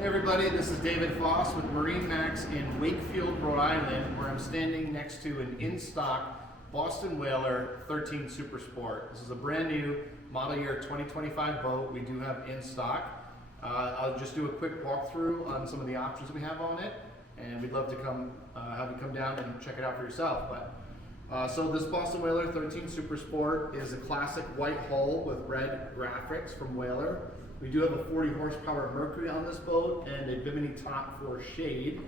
Hey everybody, this is David Foss with MarineMax in Wakefield, Rhode Island, where I'm standing next to an in-stock Boston Whaler 13 Super Sport. This is a brand new model year 2025 boat we do have in stock. I'll just do a quick walkthrough on some of the options we have on it, and we'd love to have you come down and check it out for yourself. So this Boston Whaler 13 Super Sport is a classic white hull with red graphics from Whaler. We do have a 40 horsepower Mercury on this boat and a bimini top for shade.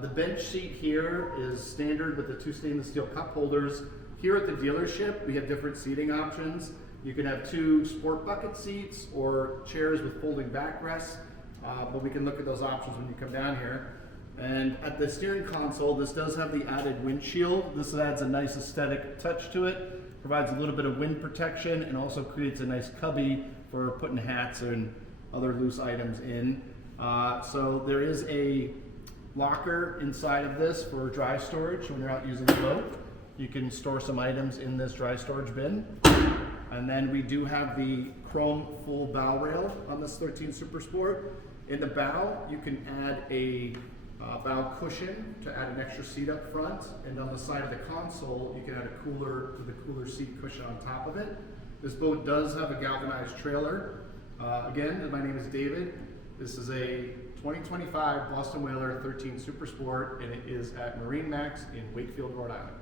The bench seat here is standard with the two stainless steel cup holders. Here at the dealership, we have different seating options. You can have two sport bucket seats or chairs with folding backrests, but we can look at those options when you come down here. And at the steering console, this does have the added windshield. This adds a nice aesthetic touch to it, provides a little bit of wind protection, and also creates a nice cubby for putting hats and other loose items in. So there is a locker inside of this for dry storage when you're out using the boat. You can store some items in this dry storage bin. And then we do have the chrome full bow rail on this 13 Super Sport. In the bow, you can add a bow cushion to add an extra seat up front, and on the side of the console you can add a cooler with a cooler seat cushion on top of it. This boat does have a galvanized trailer. Again, my name is David. This is a 2025 Boston Whaler 13 Super Sport, and it is at MarineMax in Wakefield, Rhode Island.